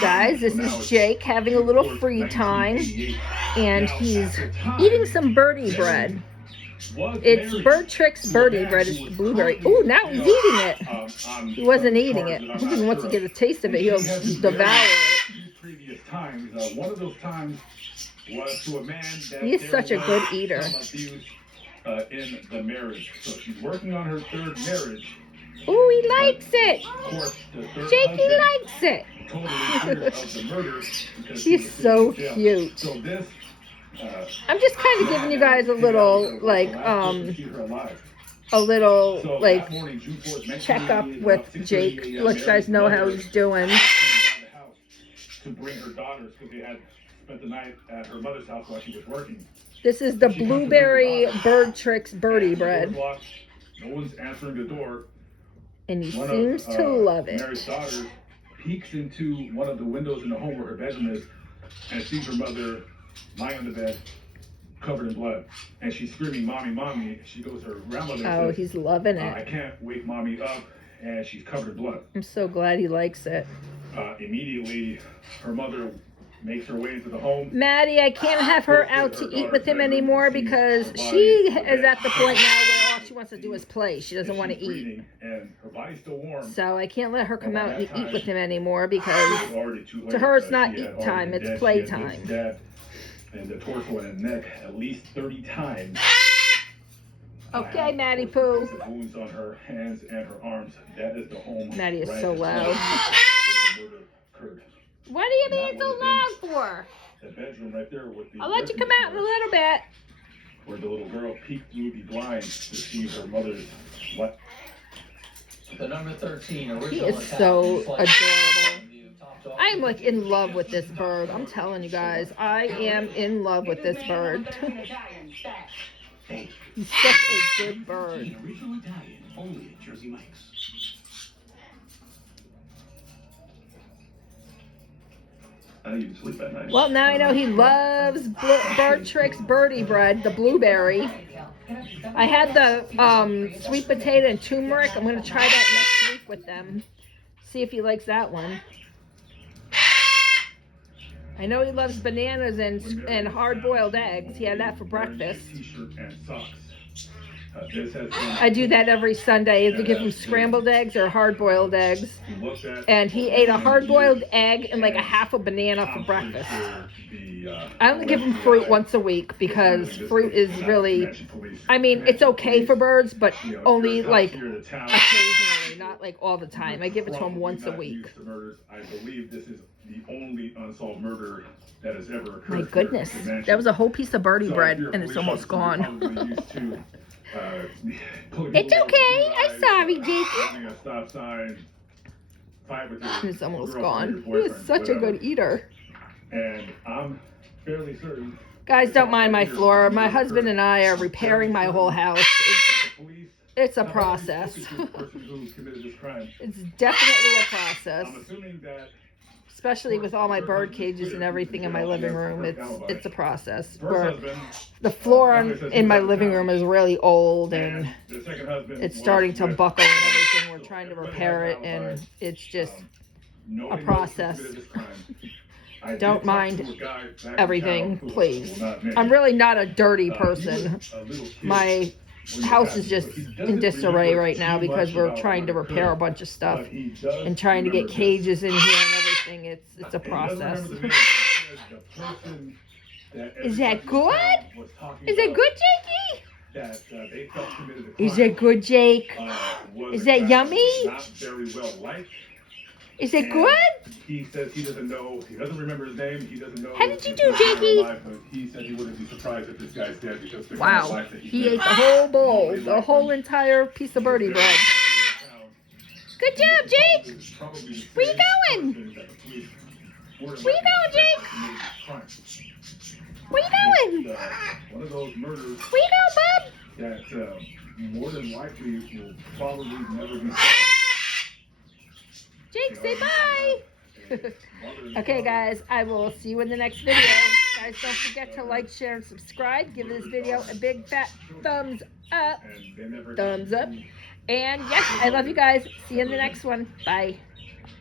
Guys, this is Jake having a little free time, and he's eating some birdie bread. It's Bird Tricks birdie bread. It's the blueberry. Oh, now he's eating it. He wasn't eating it. Once he gets a taste of it, he'll devour it. He's such a good eater. In the marriage. So she's working on her third marriage. Oh, he likes it. Jakey likes it. He's so cute. I'm just kind of giving you guys a little, like, checkup with Jake. Let you guys know how he's doing. To bring her daughters because they had spent the night at her mother's house while she was working. This is the blueberry Bird Tricks birdie bread. No one's answering the door. And he seems to love it. Mary's daughter peeks into one of the windows in the home where her bedroom is and sees her mother lying on the bed covered in blood. And she's screaming, "Mommy, Mommy." She goes to her grandmother and says, he's loving it. "I can't wake Mommy up." And she's covered in blood. I'm so glad he likes it. Immediately, her mother makes her way into the home. Maddie, I can't have her out to eat with him anymore because she is at the point now where all she wants to do is play. She doesn't want to eat. And her body's still warm. So I can't let her come out and eat with him anymore because to her it's not eat time, it's play time. And the torso and the neck at least 30 times. Okay, Maddie Pooh. Wounds on her hands and her arms. That is the home. Maddie is so loud. What are you being so loud for? The bedroom right there with the. I'll let you come out in a little bit. Where the little girl peeked through the blinds to see her mother's what? The number 13. He is so adorable. I am like in love with this bird. I'm telling you guys, I am in love with this bird. He's such a good bird. Only at Jersey Mike's. I didn't even sleep at night. Well, now I know he loves Bird Tricks birdie bread, the blueberry. I had the sweet potato and turmeric. I'm going to try that next week with them. See if he likes that one. I know he loves bananas and hard-boiled eggs. He had that for breakfast. I do that every Sunday to give him scrambled eggs or hard-boiled eggs. And he ate a hard-boiled egg and like a half a banana for breakfast. I only give him fruit once a week because fruit is really, I mean, it's okay for birds, but only like occasionally, not like all the time. I give it to him once a week. I believe this is the only unsolved murder that has ever occurred. My goodness, that was a whole piece of birdie bread and it's almost gone. It's okay. I'm sorry, Jakey. It's almost gone. He is such a good eater. And I'm fairly certain. Guys, don't mind my floor. My husband and I are repairing my whole house. It's a process. It's definitely a process. I'm assuming that. Especially with all my bird cages and everything in my living room, it's a process. The floor in my living room is really old and it's starting to buckle and everything. We're trying to repair it and it's just a process. Don't mind everything, please. I'm really not a dirty person. My house is just in disarray right now because we're trying to repair a bunch of stuff and trying to get cages in here and everything. It's a process. Is that good? Is that good, Jakey? Is it good, Jake? Is that yummy? Is it good? He says he doesn't know. He doesn't remember his name. He doesn't know. How did you do, Jakey? He said he wouldn't be surprised if this guy's dead because wow. He ate the whole bowl, the whole entire piece of birdie bread. Good job, Jake. Where you going? Where you going, Jake? Where you going? One of those murders. Where you going, bud? That more than likely will probably never be. Jake, say bye. Okay, guys, I will see you in the next video. Guys, don't forget to like, share, and subscribe. Give this video a big fat thumbs up. Thumbs up. And yes, I love you guys. See you in the next one. Bye.